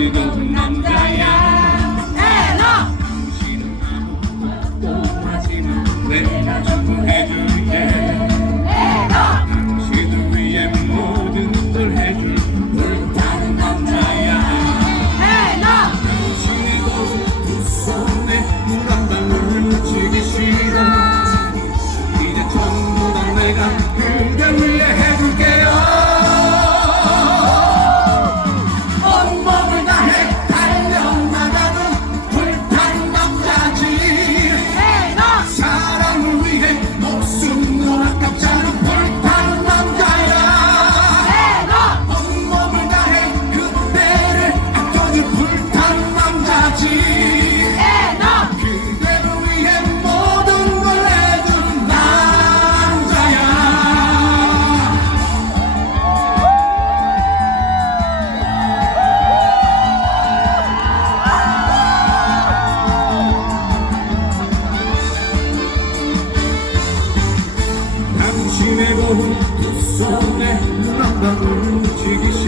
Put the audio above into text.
뜨거운 남자야. 네, 내가 당신은 아무것도 하지만 내가 전부 해줄게. 締め後に重ね。ながら打ちぎし